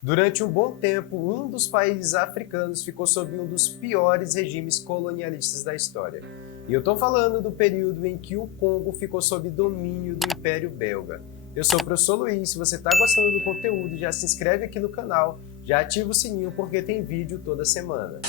Durante um bom tempo, um dos países africanos ficou sob um dos piores regimes colonialistas da história. E eu estou falando do período em que o Congo ficou sob domínio do Império Belga. Eu sou o professor Luiz, se você está gostando do conteúdo, já se inscreve aqui no canal, já ativa o sininho porque tem vídeo toda semana.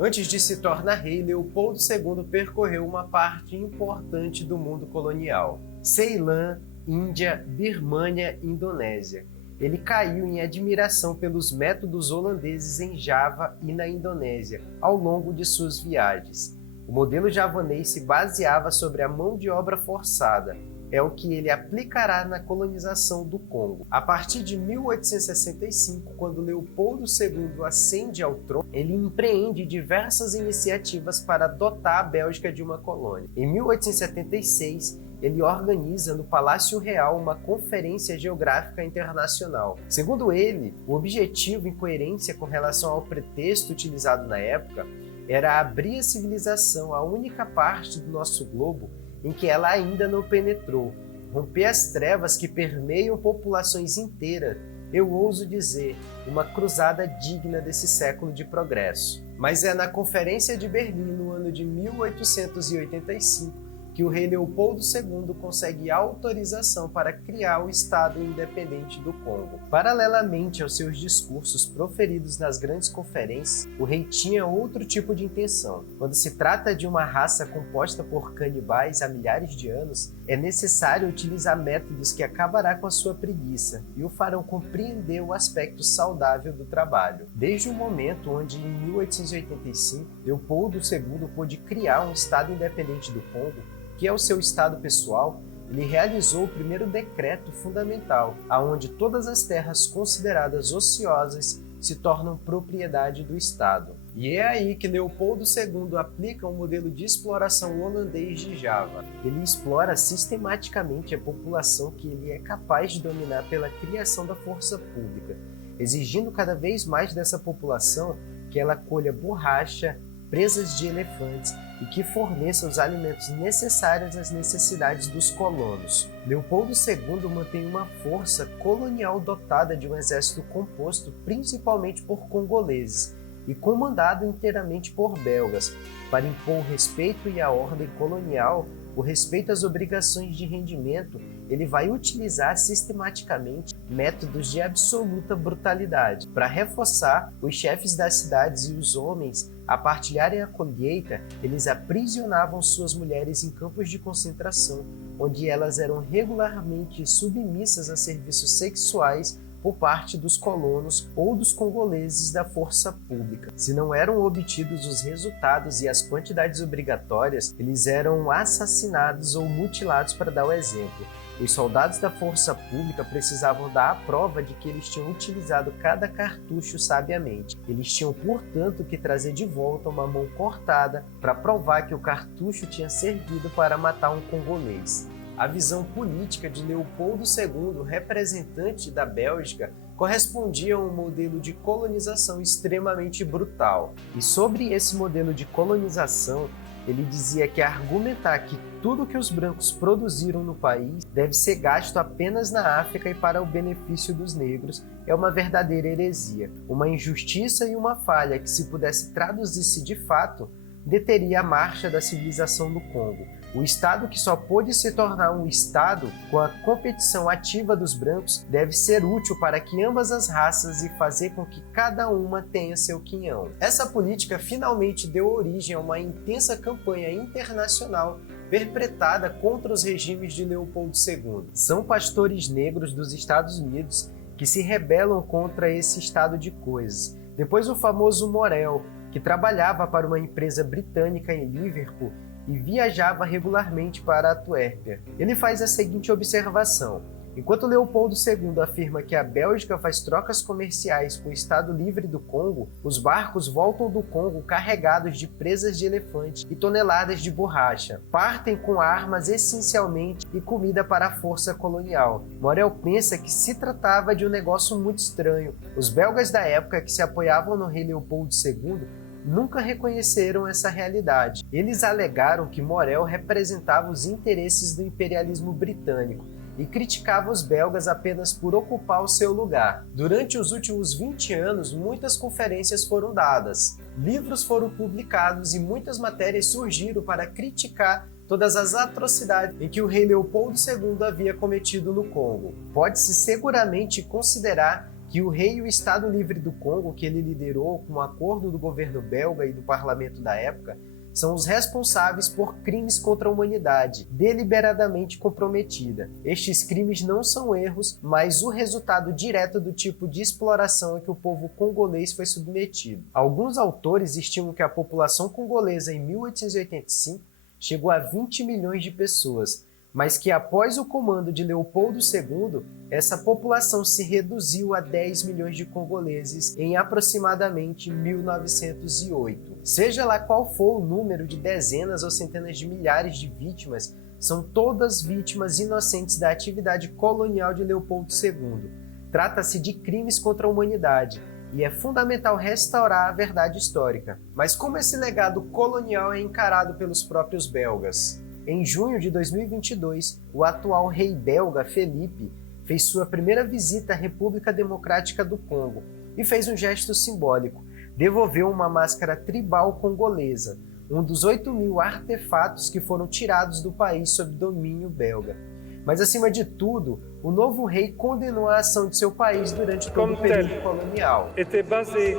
Antes de se tornar rei, Leopoldo II percorreu uma parte importante do mundo colonial: Ceilã, Índia, Birmânia e Indonésia. Ele caiu em admiração pelos métodos holandeses em Java e na Indonésia, ao longo de suas viagens. O modelo javanês se baseava sobre a mão de obra forçada. É o que ele aplicará na colonização do Congo. A partir de 1865, quando Leopoldo II ascende ao trono, ele empreende diversas iniciativas para dotar a Bélgica de uma colônia. Em 1876, ele organiza no Palácio Real uma Conferência Geográfica Internacional. Segundo ele, o objetivo, em coerência com relação ao pretexto utilizado na época, era abrir a civilização à única parte do nosso globo em que ela ainda não penetrou, romper as trevas que permeiam populações inteiras. Eu ouso dizer, uma cruzada digna desse século de progresso. Mas é na Conferência de Berlim, no ano de 1885, que o rei Leopoldo II consegue autorização para criar o Estado independente do Congo. Paralelamente aos seus discursos proferidos nas grandes conferências, o rei tinha outro tipo de intenção. Quando se trata de uma raça composta por canibais há milhares de anos, é necessário utilizar métodos que acabará com a sua preguiça e o farão compreender o aspecto saudável do trabalho. Desde o momento onde, em 1885, Leopoldo II pôde criar um Estado independente do Congo, que é o seu estado pessoal, ele realizou o primeiro decreto fundamental, aonde todas as terras consideradas ociosas se tornam propriedade do Estado. E é aí que Leopoldo II aplica um modelo de exploração holandês de Java. Ele explora sistematicamente a população que ele é capaz de dominar pela criação da força pública, exigindo cada vez mais dessa população que ela colha borracha, presas de elefantes e que forneça os alimentos necessários às necessidades dos colonos. Leopoldo II mantém uma força colonial dotada de um exército composto principalmente por congoleses e comandado inteiramente por belgas, para impor o respeito e a ordem colonial, o respeito às obrigações de rendimento. Ele vai utilizar sistematicamente métodos de absoluta brutalidade. Para reforçar, os chefes das cidades e os homens a partilharem a colheita, eles aprisionavam suas mulheres em campos de concentração, onde elas eram regularmente submissas a serviços sexuais por parte dos colonos ou dos congoleses da força pública. Se não eram obtidos os resultados e as quantidades obrigatórias, eles eram assassinados ou mutilados para dar o exemplo. Os soldados da força pública precisavam dar a prova de que eles tinham utilizado cada cartucho sabiamente. Eles tinham, portanto, que trazer de volta uma mão cortada para provar que o cartucho tinha servido para matar um congolês. A visão política de Leopoldo II, representante da Bélgica, correspondia a um modelo de colonização extremamente brutal. E sobre esse modelo de colonização, ele dizia que argumentar que tudo que os brancos produziram no país deve ser gasto apenas na África e para o benefício dos negros é uma verdadeira heresia, uma injustiça e uma falha que, se pudesse traduzir-se de fato, deteria a marcha da civilização do Congo. O Estado, que só pôde se tornar um Estado com a competição ativa dos brancos, deve ser útil para que ambas as raças e fazer com que cada uma tenha seu quinhão. Essa política finalmente deu origem a uma intensa campanha internacional perpetrada contra os regimes de Leopoldo II. São pastores negros dos Estados Unidos que se rebelam contra esse estado de coisas. Depois o famoso Morel, que trabalhava para uma empresa britânica em Liverpool e viajava regularmente para Antuérpia. Ele faz a seguinte observação: enquanto Leopoldo II afirma que a Bélgica faz trocas comerciais com o Estado Livre do Congo, os barcos voltam do Congo carregados de presas de elefante e toneladas de borracha. Partem com armas essencialmente e comida para a força colonial. Morel pensa que se tratava de um negócio muito estranho. Os belgas da época, que se apoiavam no rei Leopoldo II, nunca reconheceram essa realidade. Eles alegaram que Morel representava os interesses do imperialismo britânico e criticava os belgas apenas por ocupar o seu lugar. Durante os últimos 20 anos, muitas conferências foram dadas, livros foram publicados e muitas matérias surgiram para criticar todas as atrocidades em que o rei Leopoldo II havia cometido no Congo. Pode-se seguramente considerar que o rei e o Estado Livre do Congo, que ele liderou com o acordo do governo belga e do parlamento da época, são os responsáveis por crimes contra a humanidade, deliberadamente comprometida. Estes crimes não são erros, mas o resultado direto do tipo de exploração a que o povo congolês foi submetido. Alguns autores estimam que a população congolesa em 1885 chegou a 20 milhões de pessoas, mas que após o comando de Leopoldo II, essa população se reduziu a 10 milhões de congoleses em aproximadamente 1908. Seja lá qual for o número de dezenas ou centenas de milhares de vítimas, são todas vítimas inocentes da atividade colonial de Leopoldo II. Trata-se de crimes contra a humanidade, e é fundamental restaurar a verdade histórica. Mas como esse legado colonial é encarado pelos próprios belgas? Em junho de 2022, o atual rei belga, Felipe, fez sua primeira visita à República Democrática do Congo e fez um gesto simbólico. Devolveu uma máscara tribal congolesa, um dos 8.000 artefatos que foram tirados do país sob domínio belga. Mas, acima de tudo, o novo rei condenou a ação de seu país durante todo o período colonial. Était basé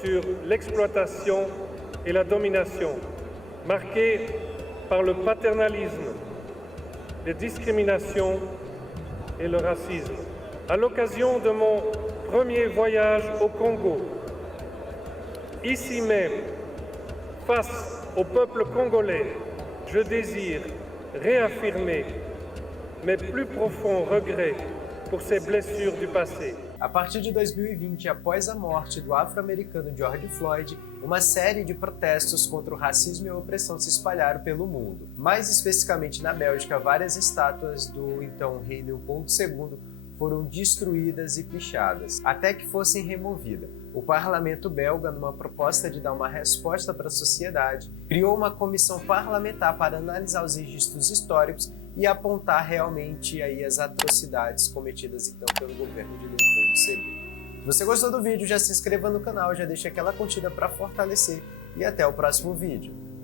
sur l'exploitation et la domination, marqué par le paternalisme, les discriminations et le racisme. À l'occasion de mon premier voyage au Congo, ici même, face au peuple congolais, je désire réaffirmer mes plus profonds regrets por ces blessures du passé. A partir de 2020, após a morte do afro-americano George Floyd, uma série de protestos contra o racismo e a opressão se espalharam pelo mundo. Mais especificamente na Bélgica, várias estátuas do então rei Leopoldo II foram destruídas e pichadas, até que fossem removidas. O parlamento belga, numa proposta de dar uma resposta para a sociedade, criou uma comissão parlamentar para analisar os registros históricos e apontar realmente aí as atrocidades cometidas então pelo governo de Leopoldo II. Se você gostou do vídeo, já se inscreva no canal, já deixa aquela curtida para fortalecer e até o próximo vídeo.